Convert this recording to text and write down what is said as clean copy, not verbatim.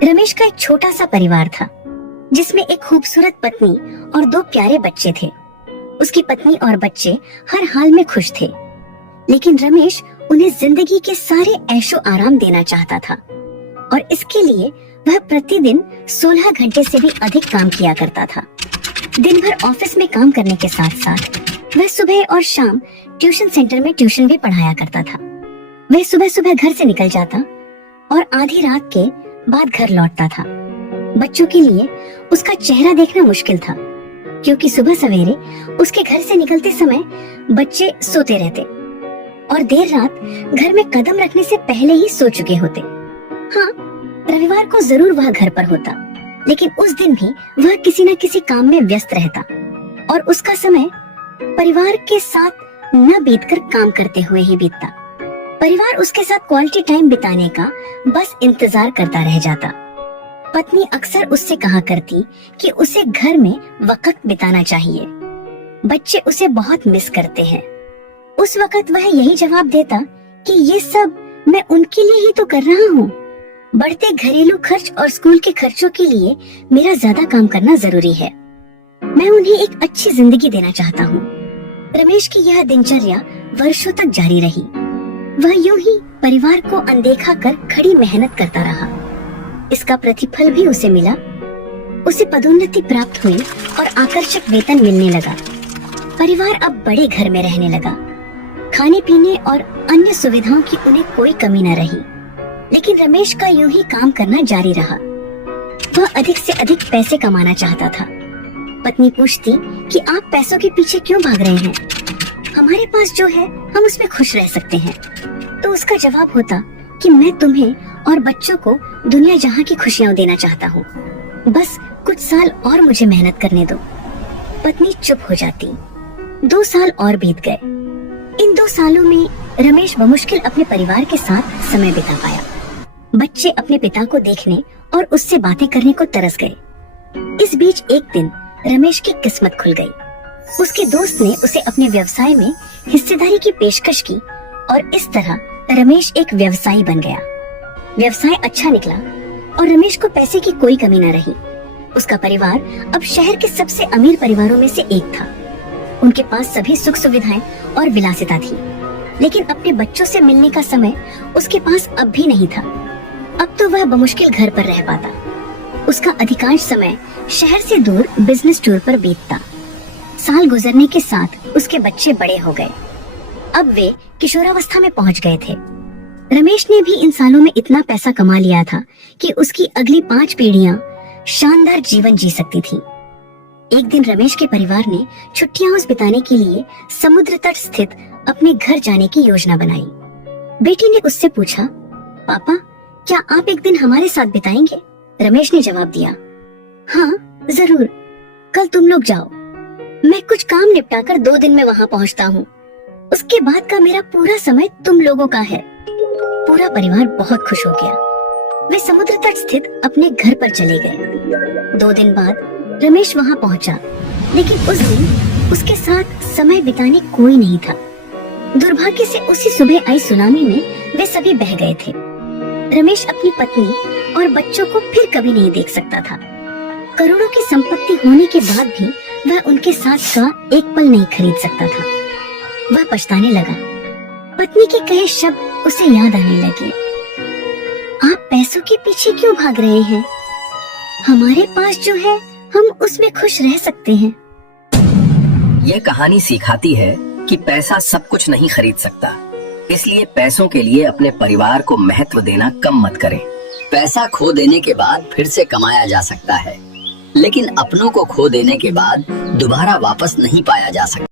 रमेश का एक छोटा सा परिवार था जिसमें एक खूबसूरत पत्नी और 2 प्यारे बच्चे थे। उसकी पत्नी और बच्चे हर हाल में खुश थे, लेकिन रमेश उन्हें जिंदगी के सारे ऐशो आराम देना चाहता था और इसके लिए वह प्रतिदिन 16 घंटे से भी अधिक काम किया करता था। दिन भर ऑफिस में काम करने के साथ साथ वह सुबह और शाम ट्यूशन सेंटर में ट्यूशन भी पढ़ाया करता था। वह सुबह सुबह घर से निकल जाता और आधी रात के बाद घर लौटता था। बच्चों के लिए उसका चेहरा देखना मुश्किल था, क्योंकि सुबह सवेरे उसके घर से निकलते समय बच्चे सोते रहते और देर रात घर में कदम रखने से पहले ही सो चुके होते। हाँ, रविवार को जरूर वह घर पर होता, लेकिन उस दिन भी वह किसी न किसी काम में व्यस्त रहता और उसका समय परिवार के साथ न बीतकर काम करते हुए ही बीतता। परिवार उसके साथ क्वालिटी टाइम बिताने का बस इंतजार करता रह जाता। पत्नी अक्सर उससे कहा करती कि उसे घर में वक्त बिताना चाहिए। बच्चे उसे बहुत मिस करते हैं। उस वक्त वह यही जवाब देता कि ये सब मैं उनके लिए ही तो कर रहा हूँ। बढ़ते घरेलू खर्च और स्कूल के खर्चों के लिए मेरा ज्यादा काम करना जरूरी है। मैं उन्हें एक अच्छी जिंदगी देना चाहता हूँ। रमेश की यह दिनचर्या वर्षों तक जारी रही। वह यूं ही परिवार को अनदेखा कर खड़ी मेहनत करता रहा। इसका प्रतिफल भी उसे मिला। उसे पदोन्नति प्राप्त हुई और आकर्षक वेतन मिलने लगा। परिवार अब बड़े घर में रहने लगा। खाने पीने और अन्य सुविधाओं की उन्हें कोई कमी न रही, लेकिन रमेश का यूं ही काम करना जारी रहा। वह अधिक से अधिक पैसे कमाना चाहता था। पत्नी पूछती कि आप पैसों के पीछे क्यों भाग रहे हैं? हमारे पास जो है हम उसमें खुश रह सकते हैं। तो उसका जवाब होता कि मैं तुम्हें और बच्चों को दुनिया जहां की खुशियां देना चाहता हूँ। बस कुछ साल और मुझे मेहनत करने दो। पत्नी चुप हो जाती। 2 साल और बीत गए। इन 2 सालों में रमेश बमुश्किल अपने परिवार के साथ समय बिता पाया। बच्चे अपने पिता को देखने और उससे बातें करने को तरस गए। इस बीच एक दिन रमेश की किस्मत खुल गई। उसके दोस्त ने उसे अपने व्यवसाय में हिस्सेदारी की पेशकश की और इस तरह रमेश एक व्यवसायी बन गया। व्यवसाय अच्छा निकला और रमेश को पैसे की कोई कमी न रही। उसका परिवार अब शहर के सबसे अमीर परिवारों में से एक था। उनके पास सभी सुख सुविधाएं और विलासिता थी, लेकिन अपने बच्चों से मिलने का समय उसके पास अब भी नहीं था। अब तो वह बमुश्किल घर पर रह पाता। उसका अधिकांश समय शहर से दूर बिजनेस टूर पर बीतता। साल गुजरने के साथ उसके बच्चे बड़े हो गए। अब वे किशोरावस्था में पहुंच गए थे। रमेश ने भी इन सालों में इतना पैसा कमा लिया था कि उसकी अगली 5 पीढ़ियां शानदार जीवन जी सकती थी। एक दिन रमेश के परिवार ने छुट्टियां बिताने के लिए समुद्र तट स्थित अपने घर जाने की योजना बनाई। बेटी ने उससे पूछा, पापा, क्या आप एक दिन हमारे साथ बिताएंगे? रमेश ने जवाब दिया, हाँ जरूर, कल तुम लोग जाओ। मैं कुछ काम निपटाकर 2 दिन में वहाँ पहुँचता हूँ। उसके बाद का मेरा पूरा समय तुम लोगों का है। पूरा परिवार बहुत खुश हो गया। वे समुद्र तट स्थित अपने घर पर चले गए। 2 दिन बाद रमेश वहाँ पहुँचा, लेकिन उस दिन उसके साथ समय बिताने कोई नहीं था। दुर्भाग्य से उसी सुबह आई सुनामी में वे सभी बह गए थे। रमेश अपनी पत्नी और बच्चों को फिर कभी नहीं देख सकता था। करोड़ों की संपत्ति होने के बाद भी वह उनके साथ का एक पल नहीं खरीद सकता था। वह पछताने लगा। पत्नी के कहे शब्द उसे याद आने लगे। आप पैसों के पीछे क्यों भाग रहे हैं? हमारे पास जो है हम उसमें खुश रह सकते हैं। ये कहानी सिखाती है कि पैसा सब कुछ नहीं खरीद सकता, इसलिए पैसों के लिए अपने परिवार को महत्व देना कम मत करें। पैसा खो देने के बाद फिर से कमाया जा सकता है, लेकिन अपनों को खो देने के बाद दोबारा वापस नहीं पाया जा सकता।